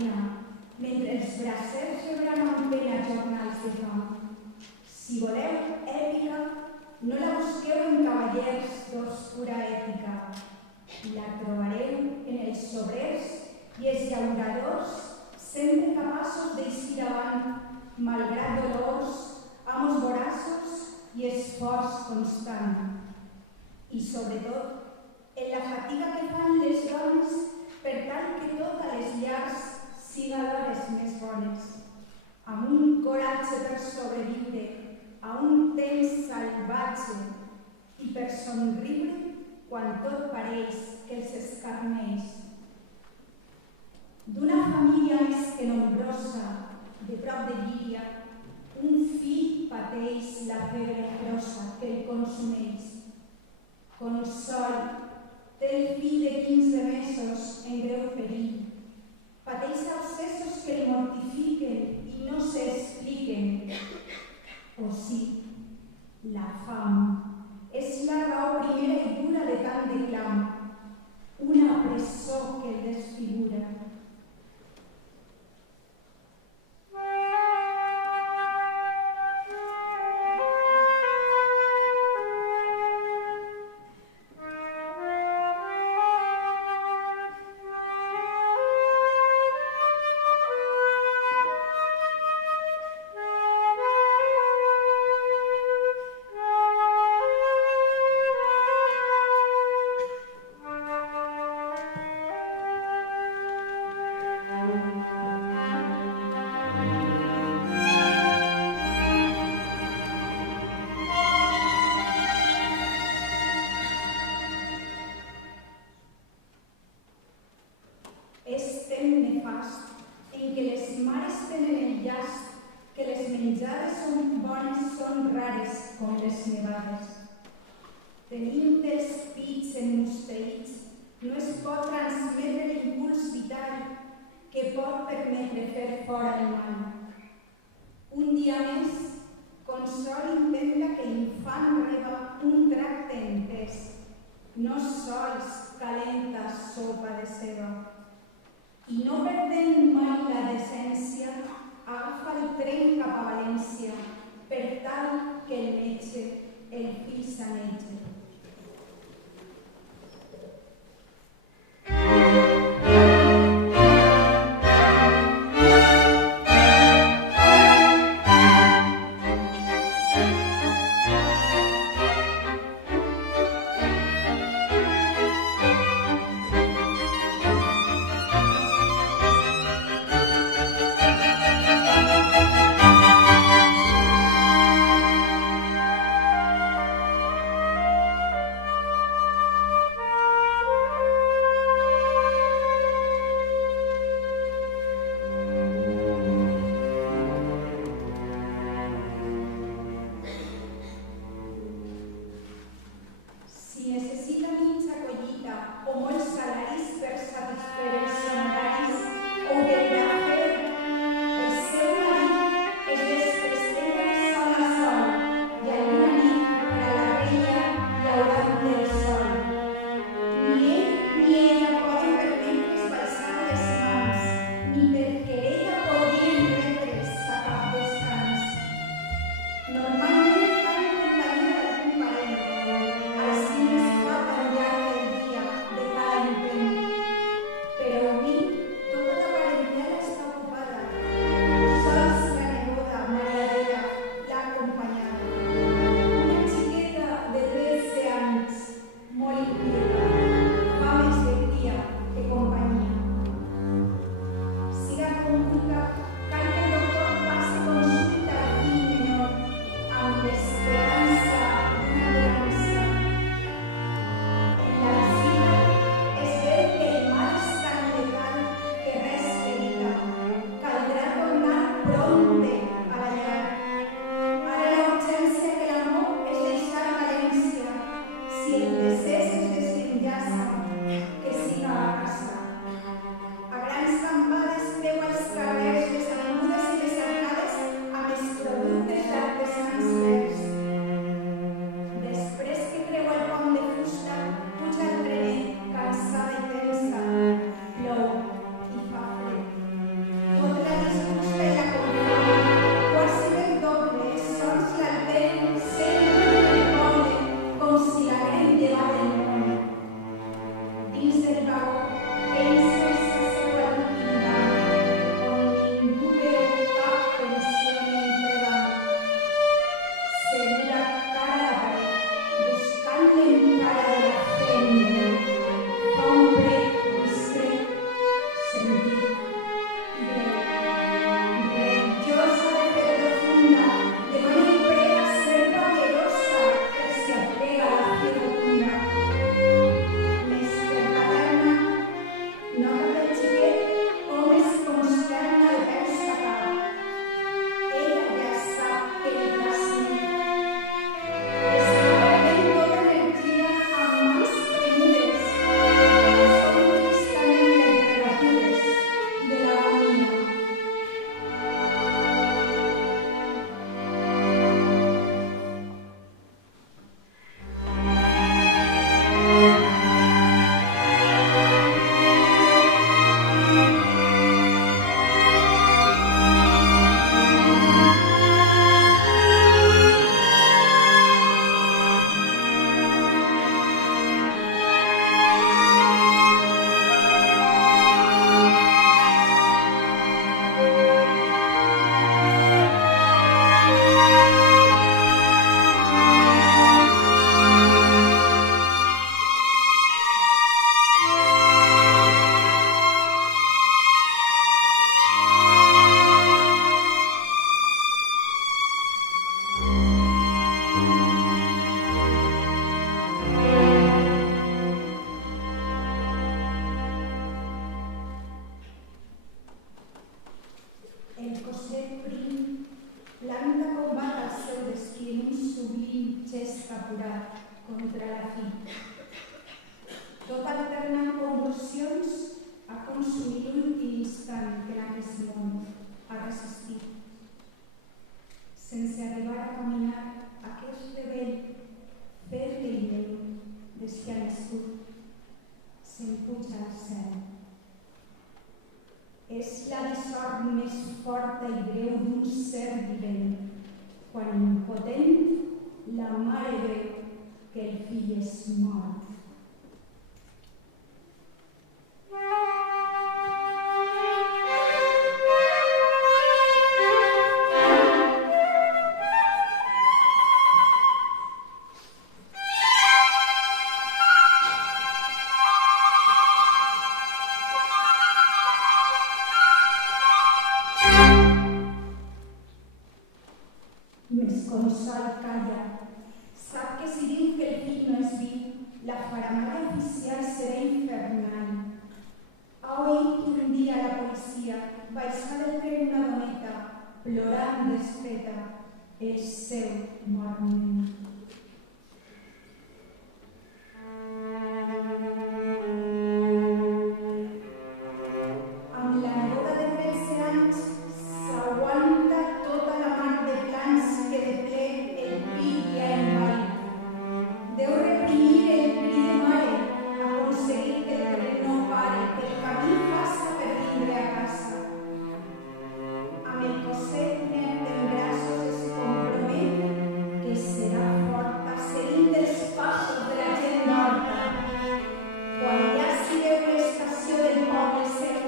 arena, mentre els bracers rebramen pena jornals de fam. Si voleu èpica, no la busqueu en cavallers d'oscura ètica. La trobareu en els obrers i els llauradors, sempre capaços d'eixir avant, malgrat dolors, amos voraços i esforç constant. I sobretot, en la fatiga que fan les dones per tal que tot a les llars siga d'hores més bones, amb un coratge per sobreviure a un temps salvatge i per somriure quan tot pareix que els escarneix. D'una família més que nombrosa, de prop de Llíria, un fill pateix la febre grossa que el consumeix. Consol, té el fill de 15 mesos en greu perill. Pateix abscessos que li mortifiquen i no s'expliquen. O sí, la fam és la raó primera i dura de tant de clam, una presó que el desfigura. En què les mares tenen el llast, que les menjades són bones, són rares com les nevades. Tenint els pits emmusteïts, no es pot transmetre l'impuls vital que pot permetre fer fora el mal. Un dia més, Consol intenta que l'infant reba un tracte entès, no sols calenta sopa de ceba. I no perdent mai la decència, agafa el tren cap a València per tal que el metge el fill sanege. puja al cel. És la dissort més forta i greu d'un ser vivent, quan impotent la mare veu que el fill és mort. Més consol calla. Sap que si diu que el fill no és viu, la faramalla oficial serà infernal. Ha oït un dia la policia baixar del tren una doneta, plorant desfeta, el seu morment. Amb la neboda de 13 anys s'aguanta tota la mar de plans que de ple el fill ja envaït. Deu reprimir el crit de mare, aconseguir que el tren no pare, que el camí passa per vindre a casa. Amb el cosset net en braços es compromet que serà forta, seguint els passos de la gent d'Horta. Quan ja estigueu a l'estació del poble seu,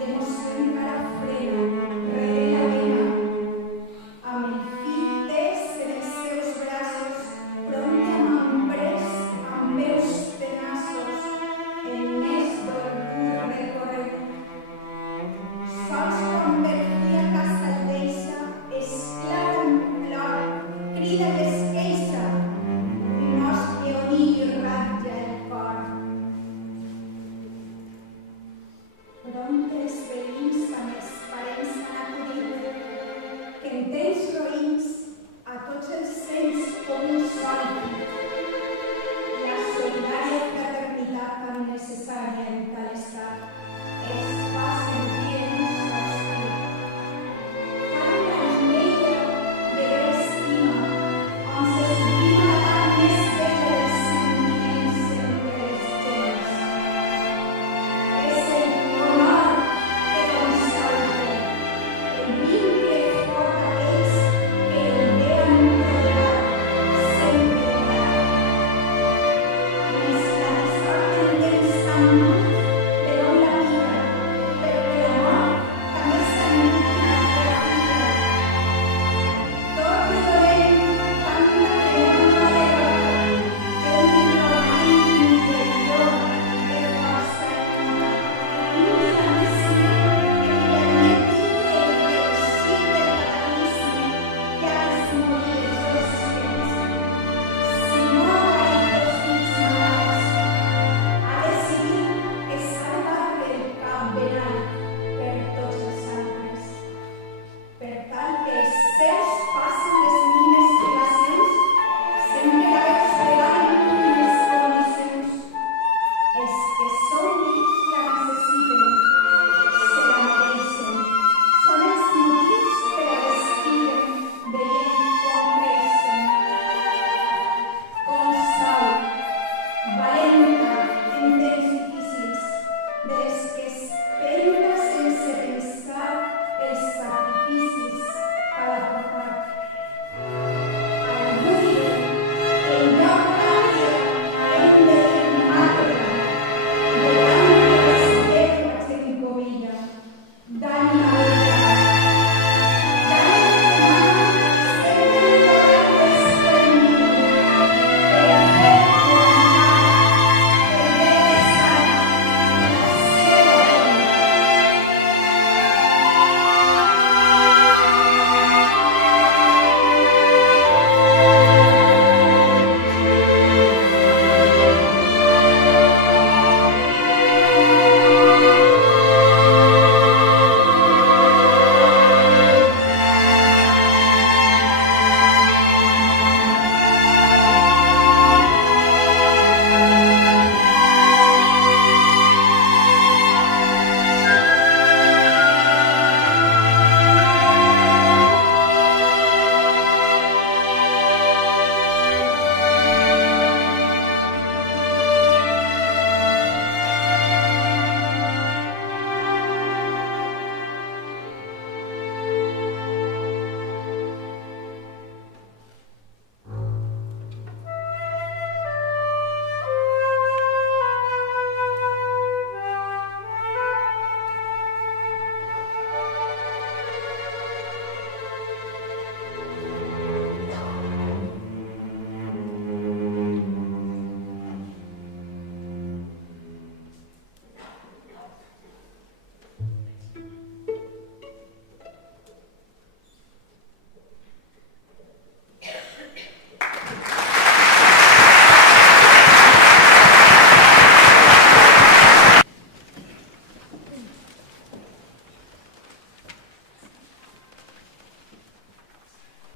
l'emoció encara frena, rere la vena. Amb el fill tès en els seus braços, pront a m'emprès amb veus tenaços, el més dolgut recorregut. Sols quan per fi a casa el deixa, esclata en plor, crida que es queixa, un os lleoní i ratlla el cor. Pront els veïns amb els parents han acudit, que en temps roïns a tots els sents com un sol crit. La solidària fraternitat tan necessària en tal estat es fa sentir en un sostre. Fan la lleida de veure estima, on s'esbrina la part més bella dels sentiments entre les gens. És el honor que consolta, el vincle fort d'aquells que el vean rodegat sempre de gran. Més la dissort en temps tan mut, però la vida, perquè la mort també s'ennucla de la vida. Tot i dolent, tanta memòria de dolor, que un trobament interior de força intimatíssim que li permeti que el reeixit del cataclisme ja es morir els dos temps. Si no ha parit dos fills malalts, ha decidit que s'ha de batre el cap ben alt per tots els altres. Per tal que els seus passen les mínimes privacions, sempre la veig regal en mínimes condicions. Els que són rics la necessiten, se la mereixen. Són els motius per a descriure, veient com creixen. Consol, valenta en temps difícils, de les